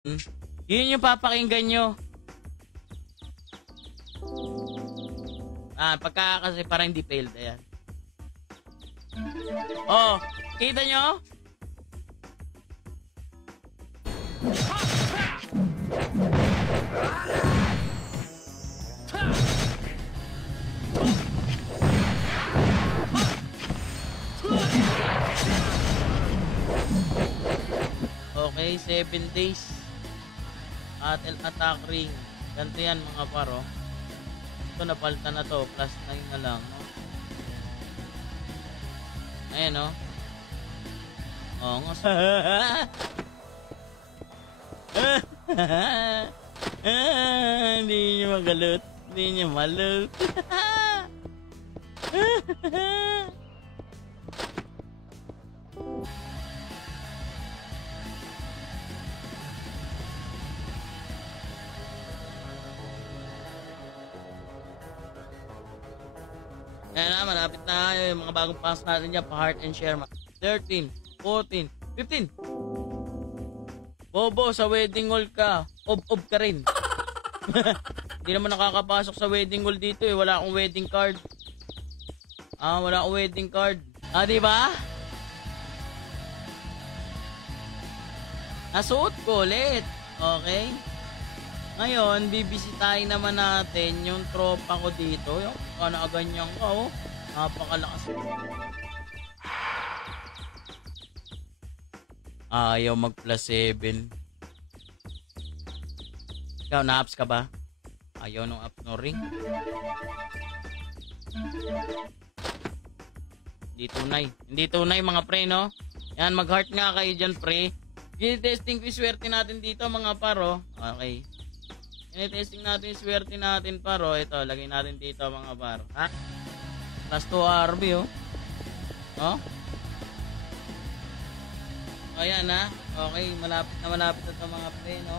Yun yung papakinggan nyo. Pagka kasi parang hindi failed. Ayan. Oh, kita nyo? Okay, 7 days. Attack ring. Ganito yan mga paro. Ito napalitan na to. Plus 9 na lang. No? Ayan no. Oh, ngos. Hindi nyo magalut. Hindi nyo malut. Ayan na, malapit na yung mga bagong pass natin dyan. Pa-heart and share. 13, 14, 15. Bobo, sa wedding hall ka. Ob ka rin. Hindi naman nakakapasok sa wedding hall dito eh. Wala akong wedding card. Wala akong wedding card. Diba? Nasuot ko ulit. Okay? Ngayon, bibisitahin naman natin yung tropa ko dito. Yung kanaganyan ka, oh. Napakalakas. Ayaw mag plus 7. Ikaw, na-ups ka ba? Ayaw nung up no ring. Hindi tunay mga pre, no? Yan, mag-heart nga kayo dyan, pre. Testing ko yung swerte natin dito, mga paro. Okay. Testing natin yung swerte natin, paro. Ito, lagay natin dito, mga paro. Plus 2 RB, oh. Oh? Ayan, ha? Okay, malapit na ito, mga pre, no?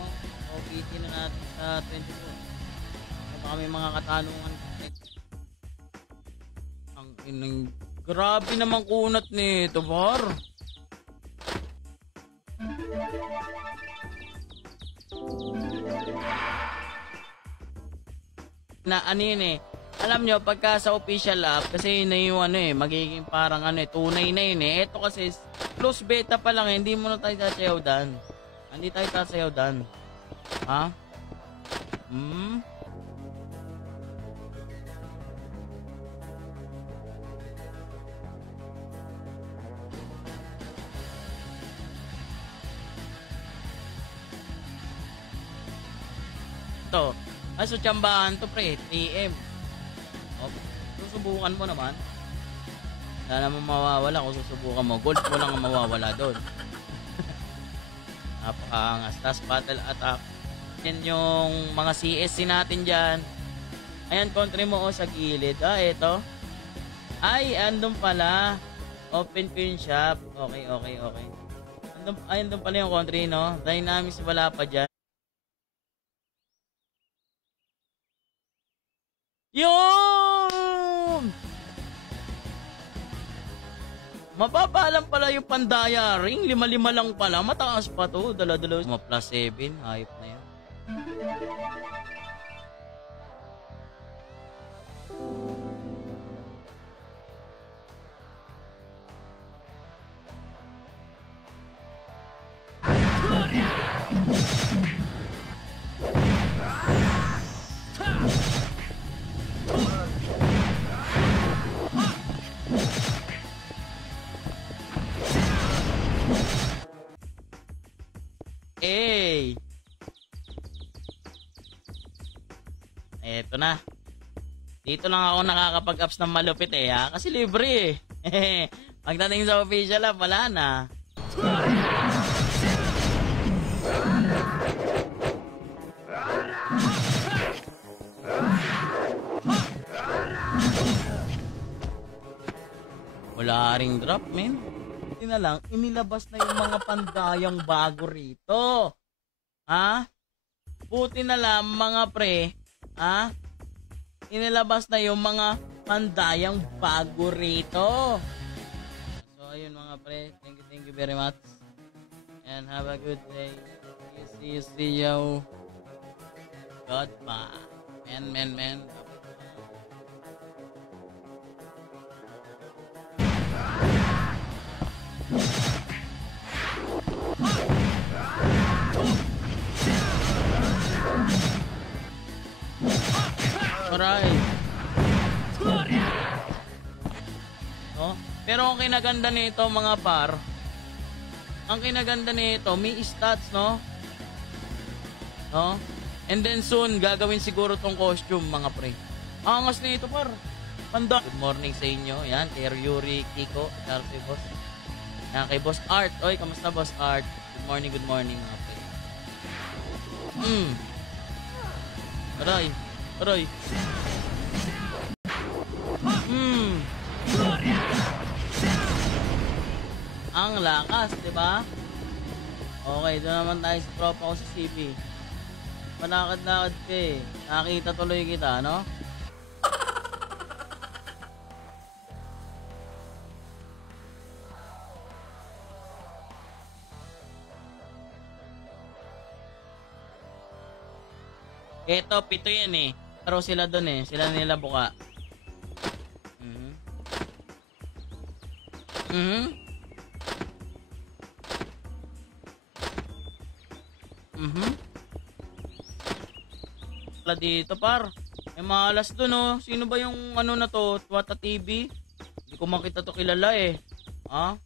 OPT na natin sa 22. Baka may mga katanungan. Ang inang... Grabe naman kunat nito, par. Na ano yun eh. Alam nyo, pagka sa official app, kasi na yung ano eh, magiging parang ano eh, tunay na yun eh. Ito kasi, close beta pa lang eh, hindi mo na tayo tasayaw dan. Hindi tayo tasayaw dan. Ha? Ito. Kaso tsambahan to pre, TM. Susubukan mo naman. Wala naman mawawala kung susubukan mo. Gold mo lang ang mawawala doon. Napakaangas. Tas battle attack. Yan yung mga CSC natin dyan. Ayan, country mo sa gilid. Ito. Ay, andun pala. Open ko yung shop. Okay. Andun pala yung country, no? Dynamics wala pa dyan. Yun! Mapapalam pala yung pandaya ring. 5-5 lang pala. Mataas pa to. Dala-dala. Plus 7. Hayop na yan. Hey! Eto na. Dito lang ako nakakapag-ups ng malupit eh ha. Kasi libre eh. Pagdating sa official app, wala na. Wala ring drop, men. Buti na lang, inilabas na yung mga pandayang bago rito. Ha? Buti na lang, mga pre. Ha? Inilabas na yung mga pandayang bago rito. So, ayun mga pre. Thank you very much. And have a good day. See you soon. See you. Goodbye. Man. Alright. No? Pero ang kinaganda nito mga par, may stats, no? No? And then soon, gagawin siguro tong costume, mga pre. Angas na ito, par. Panda. Good morning sa inyo. Yan, kay Yuri, Kiko, kay Boss. Yan, kay Boss Art. Oy, kamusta, Boss Art? Good morning, mga pre. Aray. Ang lakas, di ba? Okay, doon naman tayo sa tropa ko sa CP. Panakad-lakad ka eh. Nakita tuloy kita, no? Eto, 7 yan eh. Pero sila doon eh. Sila nila buka. Wala dito par. May malas doon oh. Sino ba yung ano na to? Twata TV? Hindi ko makita to kilala eh. Ha?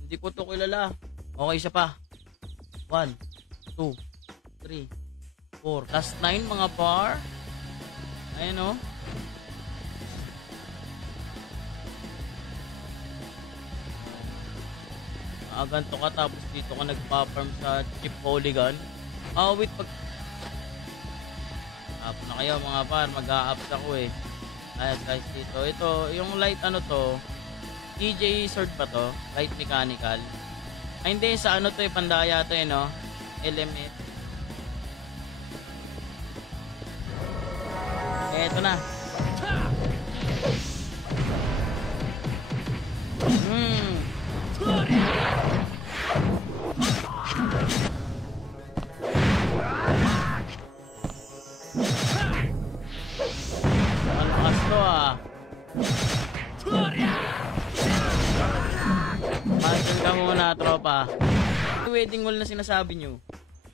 Hindi ko to kilala. Okay, isa pa. 1, 2, 3, 4. Last 9 mga par. Ayan oh. Ganto ka tapos dito ka nagpa-farm sa Chip Polygon. Wait, up na kayo mga par, mag-a-ups ako eh. Ayan guys, dito. Ito, yung light ano to, DJ sword pa to, light mechanical. Ay hindi, sa ano to eh, pandaya to eh no, element. Eto na. Malakas to ah. Cancel ka muna tropa. Wedding wall na sinasabi nyo.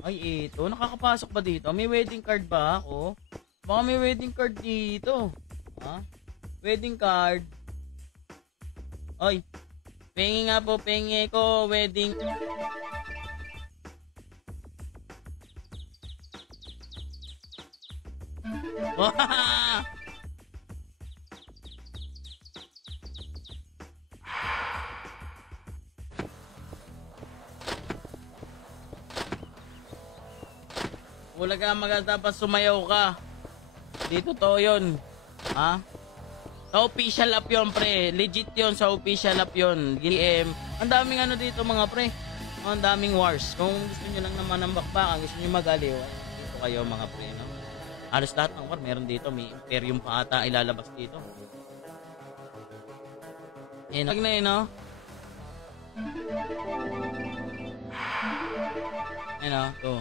Ay ito, nakakapasok ba dito? May wedding card ba ako? Baka may wedding card dito. Ha? Wedding card. Oy, pengi nga po, pengi ko, wedding. Wala ka maganda dapat sumayaw ka. Dito to yun. Ha? Sa official app yun, pre. Legit yun, sa official app yun. GM. Ang daming ano dito, mga pre. Ang daming wars. Kung gusto nyo lang naman ng bakbakan, gusto nyo mag-aliw, dito kayo, mga pre. No? Halos lahat ng war, meron dito. May Imperium pa ata ilalabas dito. Yan, na yun, no? Yan, no? Ito.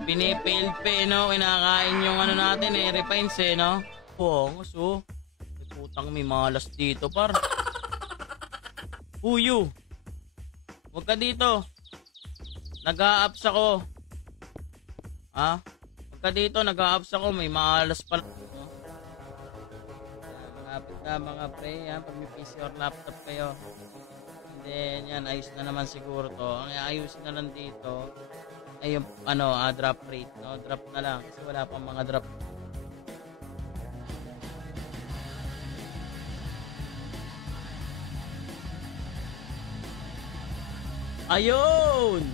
Pinipilpe, no? Kinakain yung ano natin eh, refines eh, no? Pongos, oh. May putang may malas dito, par. Huyo. Huwag ka dito. Nag-a-ups ako. Ha? Huwag ka dito, nag-a-ups ako. May malas pala. No? Malapit na mga pre, ha? Pag may PC or laptop kayo. And then, yan, ayos na naman siguro to. Ang ayusin na lang dito ay yung ano, drop rate, no? Drop na lang kasi wala pang mga drop. Ayun!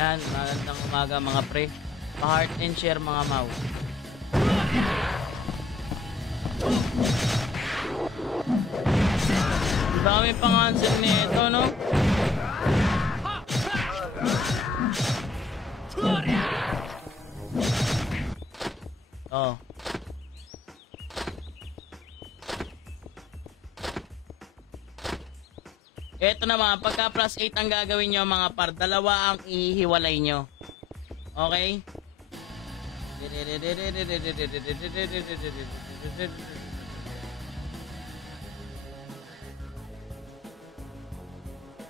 Yan, magandang umaga mga pre. Pa-heart and share mga mouse. Dami pang answer nito, no? Oh. Ito naman, pagka plus 8 ang gagawin nyo mga par, dalawa ang ihiwalay nyo. Okay?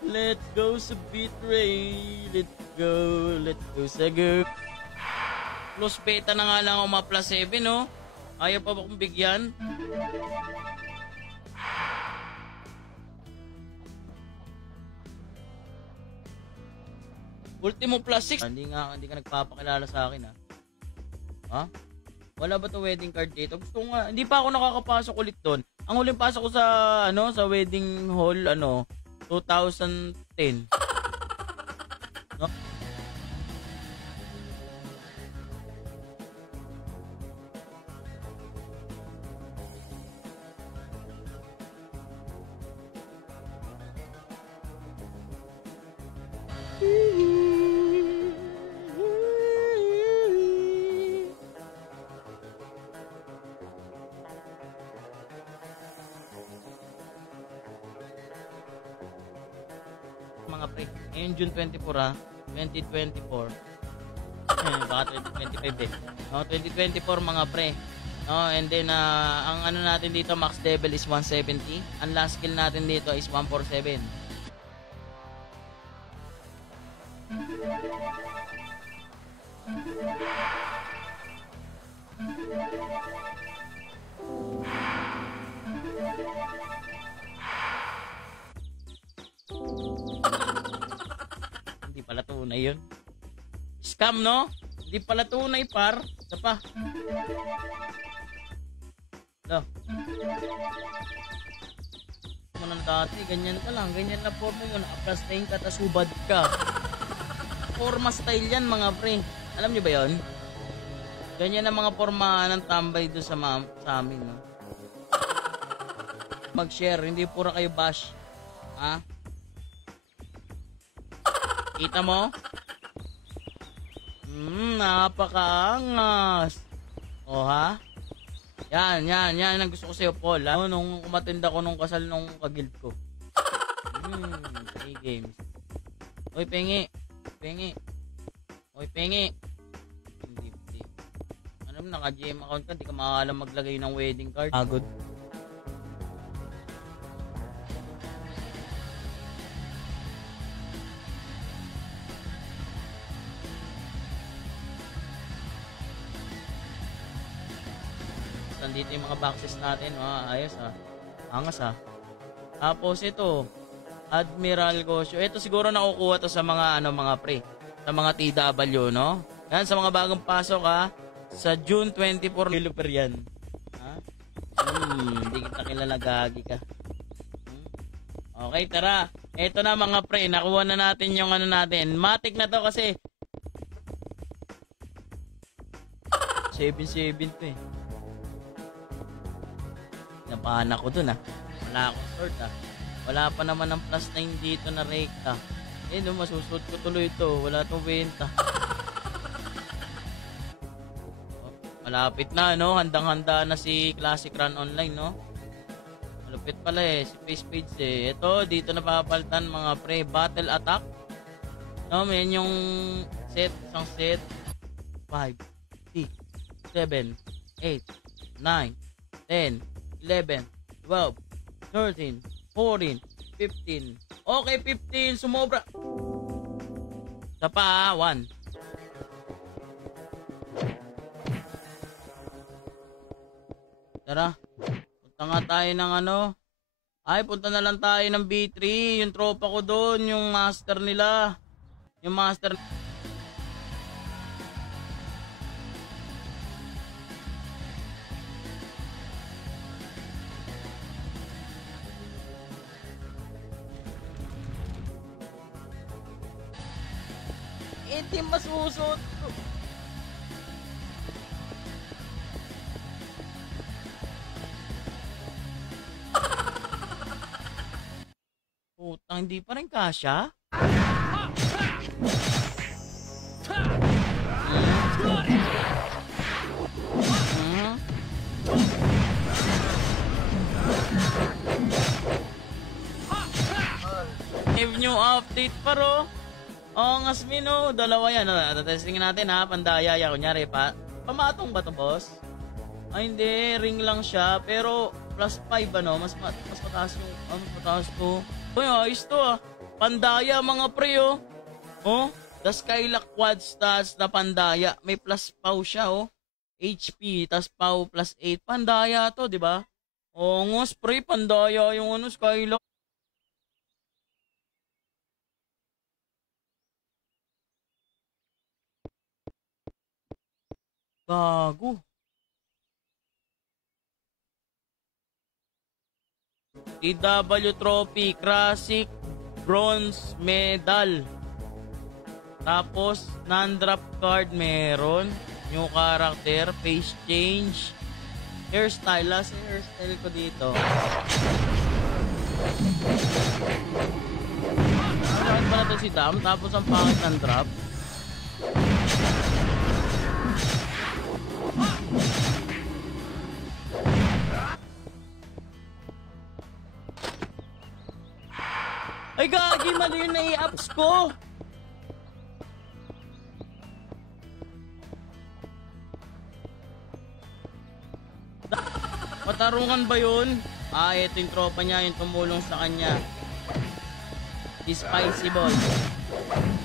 Let's go sa Betray. Let's go sa go. Plus beta na nga lang ako ma-plus 7, no? Ayaw pa ba kong bigyan? Ultimo plus 6. Hindi ka nagpapakilala sa akin, ha? Ha? Wala ba to wedding card dito? Gusto ko nga, hindi pa ako nakakapasok ulit doon. Ang huling pasok ko sa, sa wedding hall, 2010. No? Mga pre, ngayon June 24 2024. Baka 2025 eh. No, 2024 mga pre. No, and then ang ano natin dito max level is 170. Ang last skill natin dito is 147. Hindi pala tunay yun. Scam, no? Hindi pala tunay, par. Isa pa. No. Mo nang dati, ganyan ka lang. Ganyan na forma mo. Naka-plus 9 ka, tas hubad ka. Forma style yan, mga pre. Alam nyo ba yon? Ganyan ang mga forma ng tambay doon sa amin, no? Mag-share, hindi pura kayo bash. Ha? Kita mo? Napakaangas. O ha? Yan ang gusto ko sa'yo, Paul. Ha? Nung umattend ako nung kasal nung kagild ko. Play games. Oy, pengi. Oy, pengi. Hindi. Ano mo, naka-GM account ka, di ka makakalam maglagay ng wedding card. Agod. Dito yung mga boxes natin, ayos angas tapos ito Admiral Gosyo, ito siguro nakukuha to sa mga mga pre, sa mga TW, no? Yan, sa mga bagong pasok sa June 24 developer yan, hindi kita kilala, gagi ka. Okay, tara, ito na mga pre, nakuha na natin yung natin, matik na to kasi 7-7 to eh. Napahan ako dun wala akong sword wala pa naman ng plus 9 dito na rekta masusot ko tuloy ito, wala tong benta. Malapit na, no? Handang-handa na si Classic Run Online, no? Malupit pala si Face Page ito dito na papalitan mga pre, Battle Attack, no? Yan yung isang set 5, 6, 7, 8, 9, 10, 11, 12, 13, 14, 15. Okay, 15. Sumobra. Isa pa, 1. Tara. Punta nga tayo ng punta na lang tayo ng B3. Yung tropa ko doon, yung master nila. Yung master. Hindi masusot. Putang, hindi pa rin kasya. update paro. Angas min oh. Dalawa yan. Testingin natin ha. Pandaya yan. Kunyari pamatong ba to boss? Ay hindi. Ring lang siya. Pero plus 5 ano. Mas mataas yung. Mas mataas to. Uy ayos to ah. Pandaya mga pre oh. Oh. The Skylock quad stats na pandaya. May plus POW siya oh. HP. Tas POW plus 8. Pandaya to di ba? Ongos pre. Pandaya yung ano Skylock. Gago. TW Trophy, Classic, Bronze Medal. Tapos, non-drop card meron. New character, face change. Hairstyle. Last hairstyle ko dito. Ano ba na to si Dam? Tapos ang pangit ng drop. Ay gagi, mali yung nai-apps ko. Patarungan ba yun? Ito yung tropa niya, yung tumulong sa kanya. Si Spicy Boy.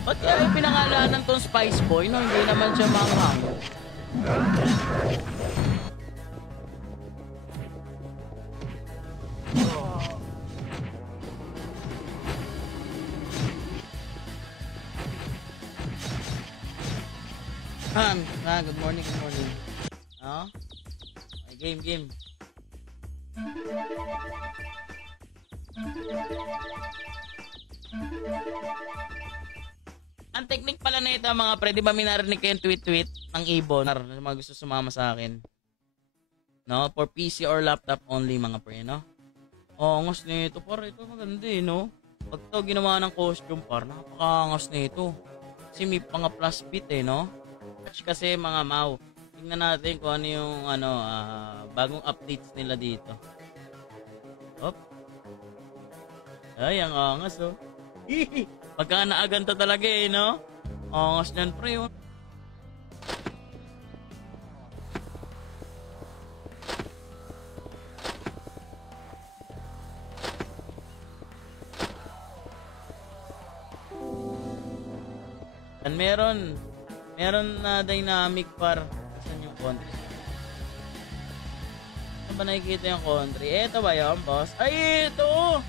Ba't kaya yung pinangalanan tong Spice Boy? No, hindi naman siya manghang. Good morning, good morning. Oh? Ay, game. Ang technique pala na ito mga pre, di ba minarinig ko yung tweet ng Ibon na mga gusto sumama sa akin. No? For PC or laptop only mga pre, no? Angas nito par, ito maganda eh, no? Pag ito ginawa ng costume par, napaka-angas nito. Kasi may pang plus bit eh, no? Kasi mga mau. Tingnan natin kung ano yung bagong updates nila dito. Hop. Ay, ang angas oh. Pagka naaganta talaga eh, no? Angas niyan pre oh. And meron na dynamic par. Saan yung country? Saan ba nakikita yung country? Ito ba yun, boss? Ay, ito!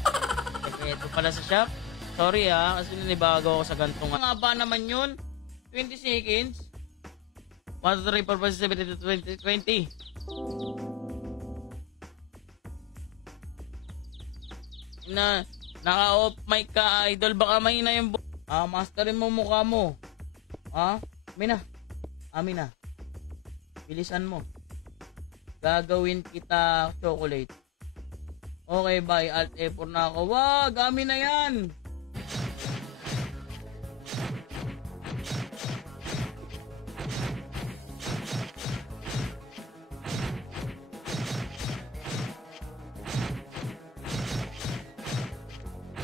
Ito pala sa shop. Sorry kasi nanibago ako sa gantong. Nga ba naman yun? 20 seconds? 1, 2, 3, 4, 5, 6, 7, 8, 20. Naka-off mic ka, idol. Baka mahina yung masterin mo mukha mo. Amina. Bilisan mo. Gagawin kita chocolate. Okay, bye. Alt F4 na ako. Wag! Amin na yan!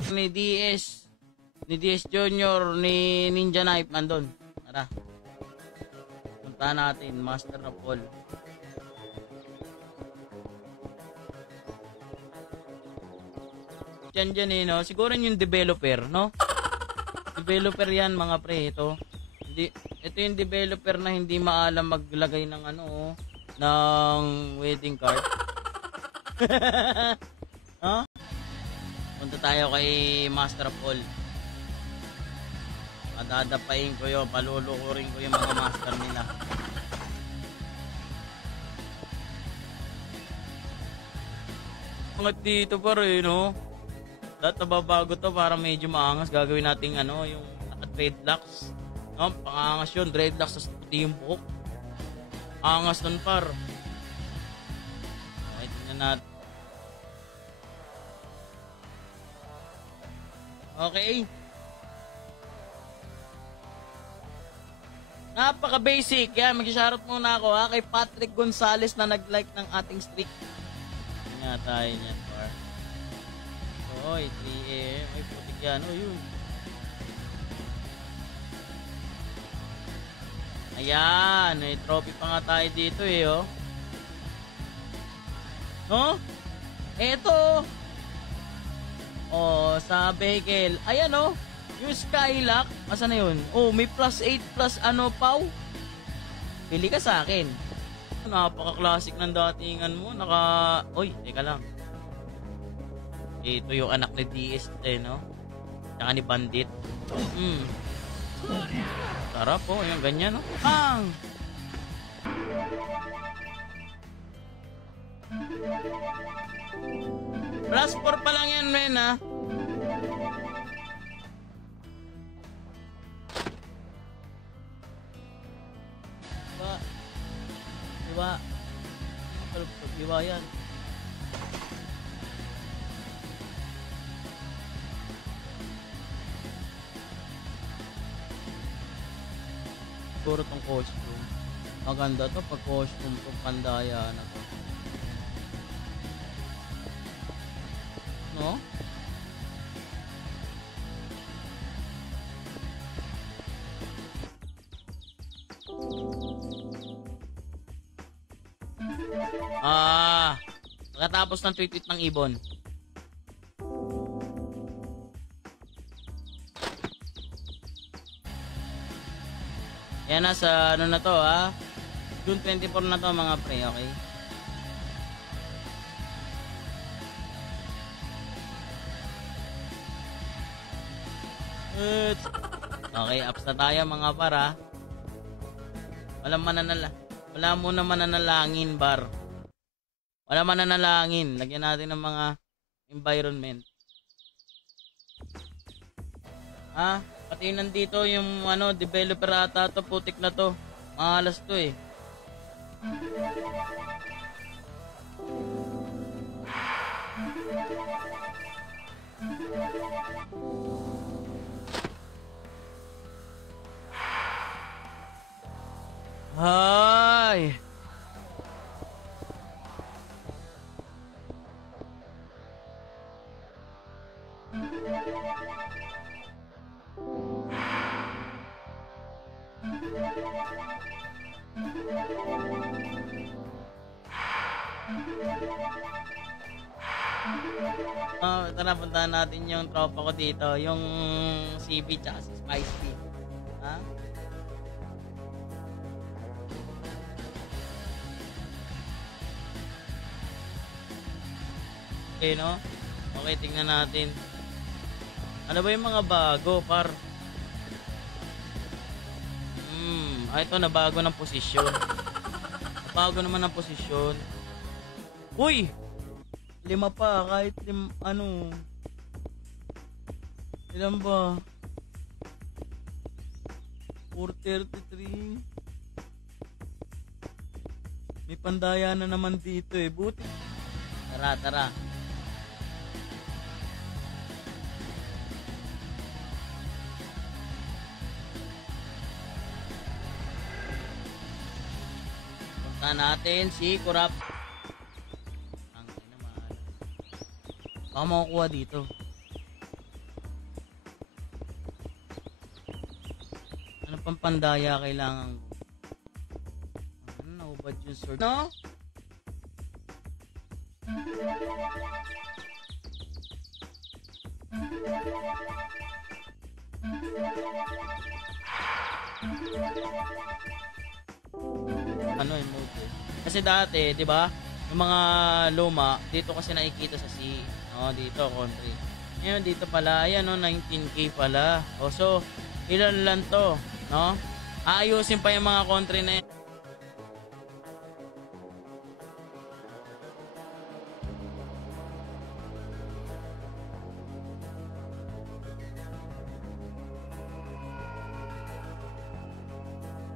Ni DS Junior, ni Ninja Knife nandun. Tara. Punta natin, Master of All. Diyan eh, no? Siguro yung developer, no? Developer yan, mga pre, ito. Ito yung developer na hindi maalam maglagay ng ng wedding card. Huh? Punta tayo kay Master of All. Madadapain ko yun, palulukurin ko yung mga master nila. Angat dito pa rin, no? Dapat nababago to para medyo maangas. Gagawin natin yung dreadlocks. No? Pangangas yun, dreadlocks sa puti yung buhok. Angas nun par. Okay, tingnan natin. Okay. Napaka-basic. Yan, mag-shoutout muna ako kay Patrick Gonzales na nag-like ng ating streak. Nga tayo niyan, par. Oy, 3 AM. Ay, putik yan. O, yun. Ayan, may trophy pa nga tayo dito eh, oh. No? Eto. Oh, sa vehicle. Ayan, oh. Yung Skylock. Asa na yun? Oh, may plus 8 plus ano, Pau. Pili ka sa akin. Napaka-classic ng datingan mo. Uy, teka lang. Ito yung anak ni DS, no? Tsaka ni Bandit. Sarap po, yung ganyan, no? Plus 4 pa lang yan, men, ha? Diba? Diba yan? Siguro tong costume. Maganda to pag costume to, pandaya na to. No? Pagkatapos ng tweet ng Ibon. Yan na sa ano na to, ha? June 24 na to, mga pre, okay? Okay, ups na tayo, mga para. Wala muna mananalangin, bar. Wala mananalangin. Lagyan natin ng mga environment. Pati nandito yung ano, developer ata to, putik na to. Mahalas to eh. Hay! Tara, puntahan natin yung tropa ko dito, yung CB tsaka si Spicy. Ha? Okay, no? Okay, tingnan natin. Ano ba yung mga bago, par? Ito, nabago ng posisyon. Nabago naman ng posisyon. Uy! 5 pa, kahit ano. Ilan ba? 433. May pandaya na naman dito eh. Buti. Tara. Punta natin si Kurap. Ang ina, mahal. Baka makukuha dito. Ano pang pandaya kailangan ko? Ano, naubad yung sword? No? Ano yung move eh. Kasi dati, 'di ba? Yung mga luma, dito kasi nakikita sa sea. No, dito country. Ngayon dito pala, ayan no, 19k pala. O so, ilan lang 'to, no? Aayusin pa yung mga country na yan.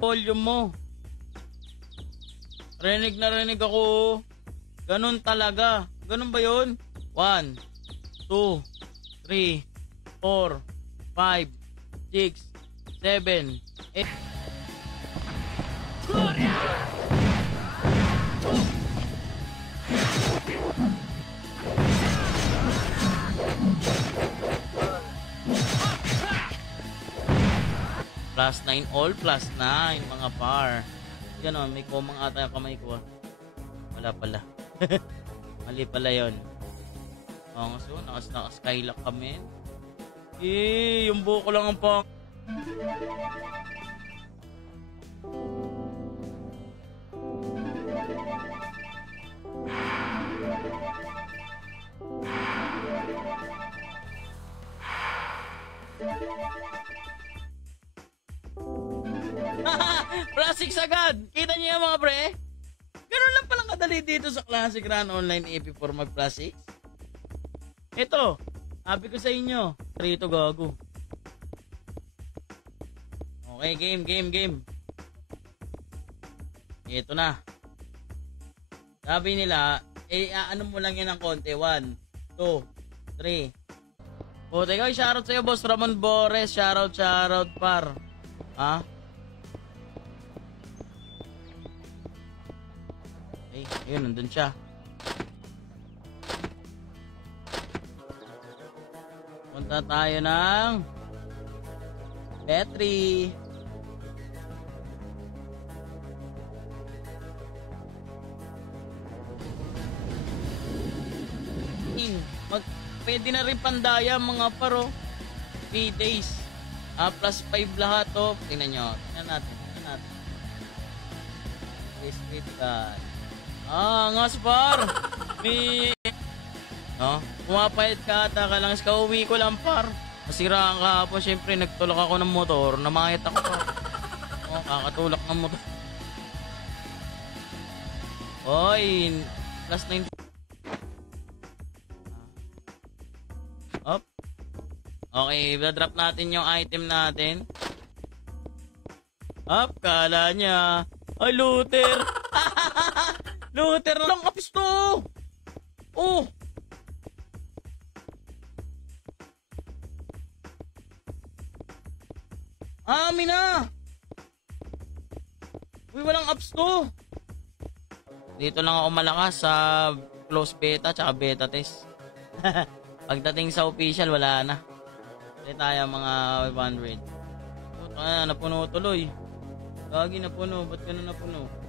Volume mo. Rinig na rinig ako. Ganun talaga. Ganun ba yun? 1, 2, 3, 4, 5, 6, 7, 8. +9, all +9 mga par. Yan o, may komang ata yung kamay ko. Wala pala. Mali pala yun. Oo, so naka-skylock kami. Yung buko lang ang pang... Classic agad! Kita niyo yung mga pre? Ganun lang palang kadali dito sa Classic Run Online AP4 mag-Classic. Ito, sabi ko sa inyo, trito gago. Okay, game. Ito na. Sabi nila, ano mo lang yan ng konti. 1, 2, 3. O, teka, shoutout sa'yo, Boss Ramon Bores. Shoutout, par. Ha? Okay, ayun, nandun siya. Punta tayo ng Petri. Pwede na rin pandaya mga paro. 3 days. Plus 5 lahat to. Tingnan nyo. Tingnan natin. Street card. Ngas par. No? Pumapayad ka ata ka lang. Kauwi ko lang par. Masira ka po. Siyempre nagtulak ako ng motor. Namayat ako pa. Kakatulak ng motor. Oy. Plus 9. Up. Okay, drop natin yung item natin. Up, kala niya. Ay, looter. Looter lang kapis to. Oh. Amin na. Uy, walang apps to. Dito lang ako malakas sa close beta tsaka beta test. Pagdating sa official, wala na. Hindi tayo mga 500. Puta, napuno tuloy. Gagi, napuno. Ba't gano'n napuno?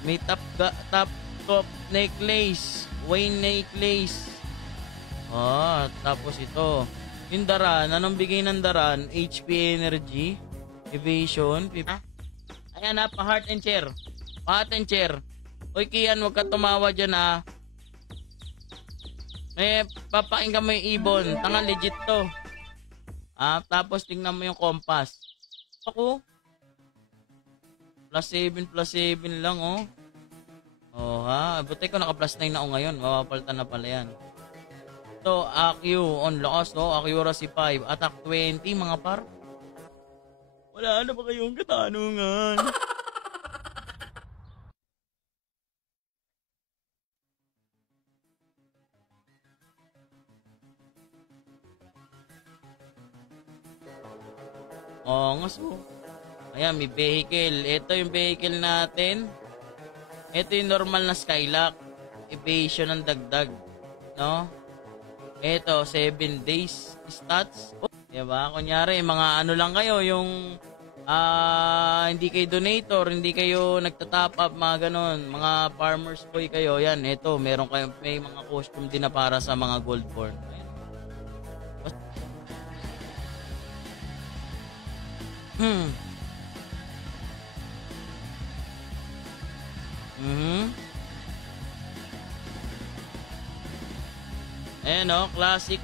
May top necklace. Wayne necklace. Tapos ito. Yung daran, anong bigay ng daran? HP energy, evasion, ayan na, pa-heart and chair. Pa-heart and chair. Uy, Kian, huwag ka tumawa dyan ha. Papakinggan mo yung ibon. Tanga, legit to. Tapos tingnan mo yung compass. Ako. +7 lang, oh. Buti ko naka +9 na ako ngayon. Mapapalitan na pala yan. So, AQ on lakas, no? Accuracy 5. Attack 20, mga par. Wala na ba kayong katanungan? Ngas mo. Ayan, may vehicle. Ito yung vehicle natin. Ito yung normal na Skylock. Evasion ng dagdag. No? Ito, 7 days stats. Diba? Kunyari, mga ano lang kayo, yung hindi kayo donator, hindi kayo nagtatop up, mga ganon. Mga farmers boy kayo, yan. Ito, meron kayo, may mga costume din na para sa mga goldborn. Ayan o, classic.